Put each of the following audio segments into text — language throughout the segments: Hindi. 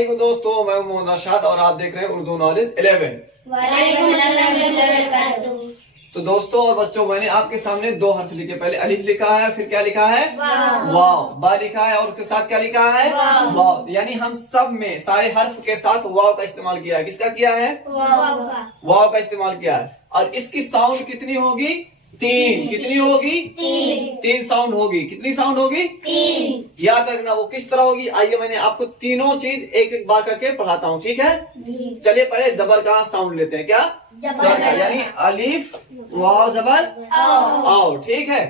वालेकुम दोस्तों, मैं मोहम्मद अरशद और आप देख रहे हैं उर्दू नॉलेज 11। तो दोस्तों और बच्चों, मैंने आपके सामने दो हर्फ लिखे। पहले अलिफ लिखा है, फिर क्या लिखा है? वाव। बा लिखा है और उसके साथ क्या लिखा है? वाव। यानी हम सब में सारे हर्फ के साथ वाव का इस्तेमाल किया है। किसका किया है? वाव का इस्तेमाल किया है। और इसकी साउंड कितनी होगी? तीन। कितनी होगी? तीन साउंड होगी। कितनी साउंड होगी? याद रखना वो किस तरह होगी। आइए मैं आपको तीनों चीज एक एक बार करके पढ़ाता हूँ, ठीक है? चलिए पहले जबर का साउंड लेते हैं। क्या? जबर का, यानी अलिफ वाव जबर आओ, ठीक है?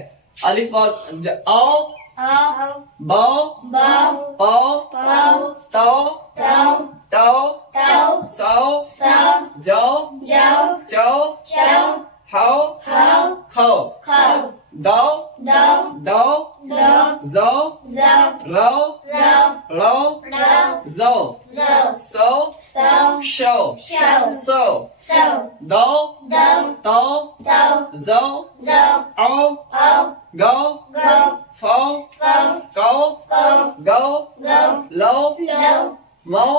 अलिफ वाव आओ, बाओ, पाओ, ताओ, टाओ, साओ, जाओ, चाओ, हाओ, खाओ, दाओ, दाओ, जाओ, राओ, जाओ, सो, शो, सो, दाओ, ताओ, जाओ, आओ, गाओ, फाओ, काओ, गाओ, लो, माओ,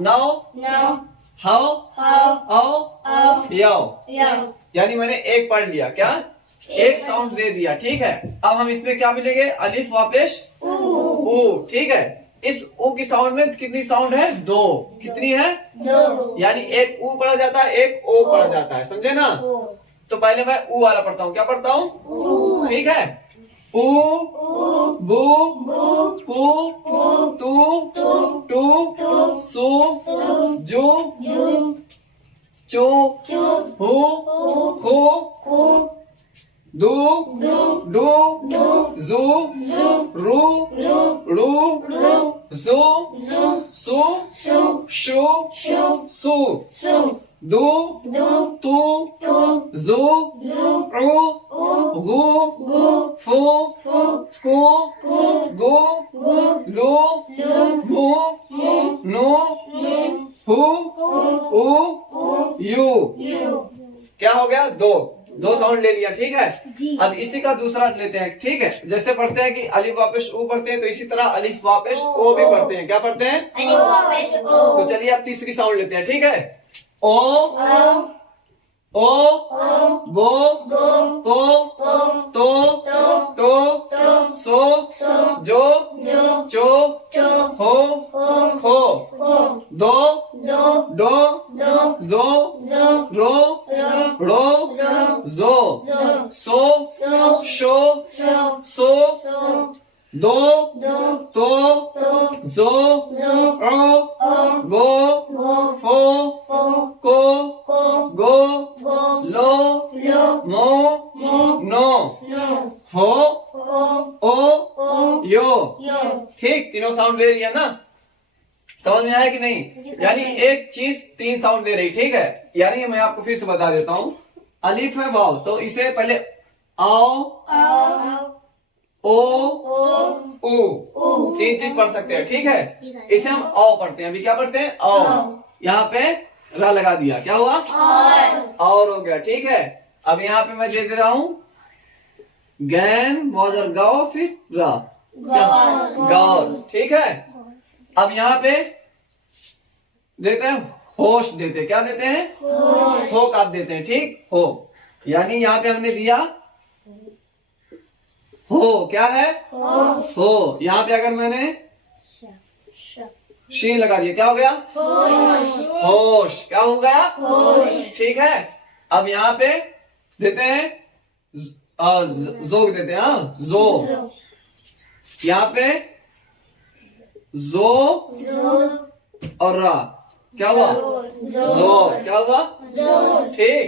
नाओ, हाओ, आओ, याओ। यानी मैंने एक पढ़ लिया। क्या? एक साउंड दे दिया, ठीक है? अब हम इसमें क्या मिलेंगे? अलिफ वापिश ऊ, ठीक है? इस ऊ की साउंड में कितनी साउंड है? दो। कितनी है? दो। यानी एक ऊ पढ़ा जाता है, एक ओ पढ़ा जाता है, समझे ना? तो पहले मैं ऊ वाला पढ़ता हूँ। क्या पढ़ता हूँ? ठीक है? ऊ, बू, पू, तू, टू, सू, जू, चू, हू, खू, दू, डू, जू, रू, जू, सू, शू, सू, दू, तू, जू, गु, फू, कू, गु, लू, मू, नू, हू, ऊ, यू। क्या हो गया? दो साउंड ले लिया, ठीक है? अब इसी का दूसरा लेते हैं, ठीक है? जैसे पढ़ते हैं कि अलिफ वापिश ऊ पढ़ते हैं, तो इसी तरह अलिफ वापिश ओ भी पढ़ते हैं। क्या पढ़ते हैं? तो चलिए अब तीसरी साउंड लेते हैं, ठीक है? ओ, बो, पो, तो, सो, जो, चो, हो, खो, दो, जो, रो, जो, सो, शो, सो, दो, तो, जो, गो, फो, को, गो, लो, मो, नो, हो, ओ, यो। ठीक, तीनों साउंड ले लिया ना? समझ में आया कि नहीं? यानी एक चीज तीन साउंड दे रही, ठीक है? यानी मैं आपको फिर से बता देता हूँ। अलिफ है वाव, तो इसे पहले आओ, ओ, ऊ, तीन चीज पढ़ सकते हैं, ठीक है? इसे हम औ पढ़ते हैं। अभी क्या पढ़ते हैं? औ। यहाँ पे रा लगा दिया, क्या हुआ? और हो गया, ठीक है? अब यहाँ पे मैं दे रहा हूँ गैन मौजर गाओ, फिर रा गौर, ठीक है? अब यहाँ पे देते हैं होश, देते क्या देते हैं? हो का देते हैं, ठीक? हो, यानी यहाँ पे हमने दिया हो। क्या है? हो। यहाँ पे अगर मैंने शीन लगा दिया, क्या हो गया? होश। क्या हो गया? ठीक है? अब यहाँ पे देते हैं जोग देते हैं। हाँ, जो। यहाँ पे जो और रा, क्या हुआ? जो। क्या हुआ? ठीक,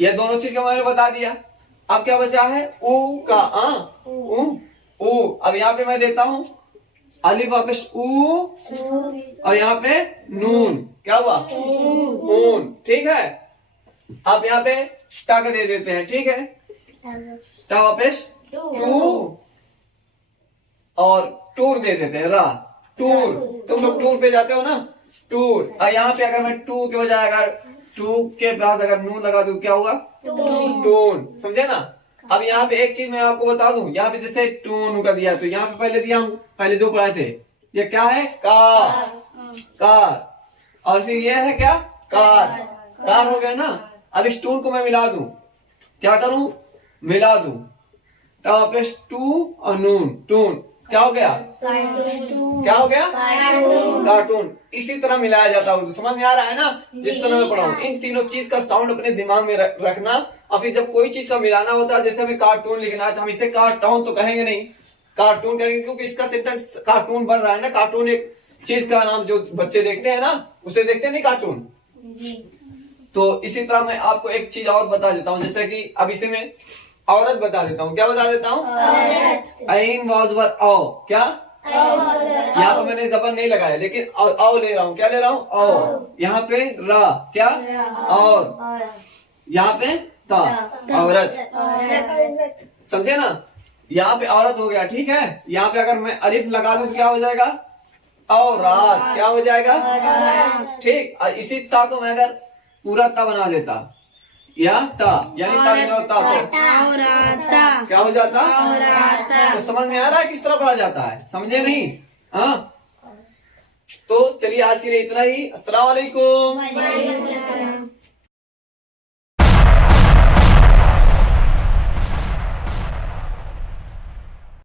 ये दोनों चीज का मैंने बता दिया। अब क्या बचा है? ऊ का ऊ। अब यहाँ पे मैं देता हूँ अलिफ वापिश ऊ, और यहाँ पे नून। क्या हुआ? ऊन, ठीक है? अब यहाँ पे टा का दे देते हैं, ठीक है? टा वापिश टू, और टूर दे देते हैं, रा, टूर। तुम लोग टूर पे जाते हो ना, टूर। और यहाँ पे अगर मैं टू के बजाय अगर टू के बाद अगर नून लगा दूं, क्या होगा? टून। समझे ना? अब यहाँ पे एक चीज मैं आपको बता दूं, यहाँ पे जैसे टून का दिया, तो यहाँ पे पहले दिया हूं, पहले जो पढ़ाए थे ये क्या है? Car, car. और फिर ये है क्या? कार, कार हो गया ना। अब इस टून को मैं मिला दूं, क्या करूं? मिला दूं, टॉप टू और नून, टून, क्या हो गया? क्या हो गया? कार्टून। इसी तरह मिलाया जाता है। समझ में आ रहा है ना? जिस तरह मैं पढ़ाऊं, इन तीनों चीज का साउंड अपने दिमाग में रखना। और फिर जब कोई चीज का मिलाना होता है, जैसे हमें कार्टून लिखना है तो हम इसे कार्टून तो कहेंगे नहीं, कार्टून कहेंगे, क्योंकि इसका सेंटेंस कार्टून बन रहा है ना। कार्टून एक चीज का नाम जो बच्चे देखते हैं ना, उसे देखते नहीं कार्टून। तो इसी तरह मैं आपको एक चीज और बता देता हूँ, जैसे कि अब इसे मैं औरत बता देता हूँ। क्या बता देता हूँ? ऐन वाज वर औ, क्या? यहाँ पे मैंने जबर नहीं लगाया, लेकिन औ ले रहा हूँ। क्या ले रहा हूँ? औ। यहाँ पे रा, क्या? और। यहाँ पे ता, औरत। समझे ना? यहाँ पे औरत हो गया, ठीक है। यहाँ पे अगर मैं अलिफ लगा दूं तो क्या हो जाएगा? औरत, क्या हो जाएगा? ठीक। और इसी ता को मैं अगर पूरा ता बना देता, या ता, यानी ता तो क्या हो जाता? तो समझ में आ रहा है किस तरह पढ़ा जाता है? समझे नहीं? हाँ, तो चलिए आज के लिए इतना ही। अस्सलाम वालेकुम।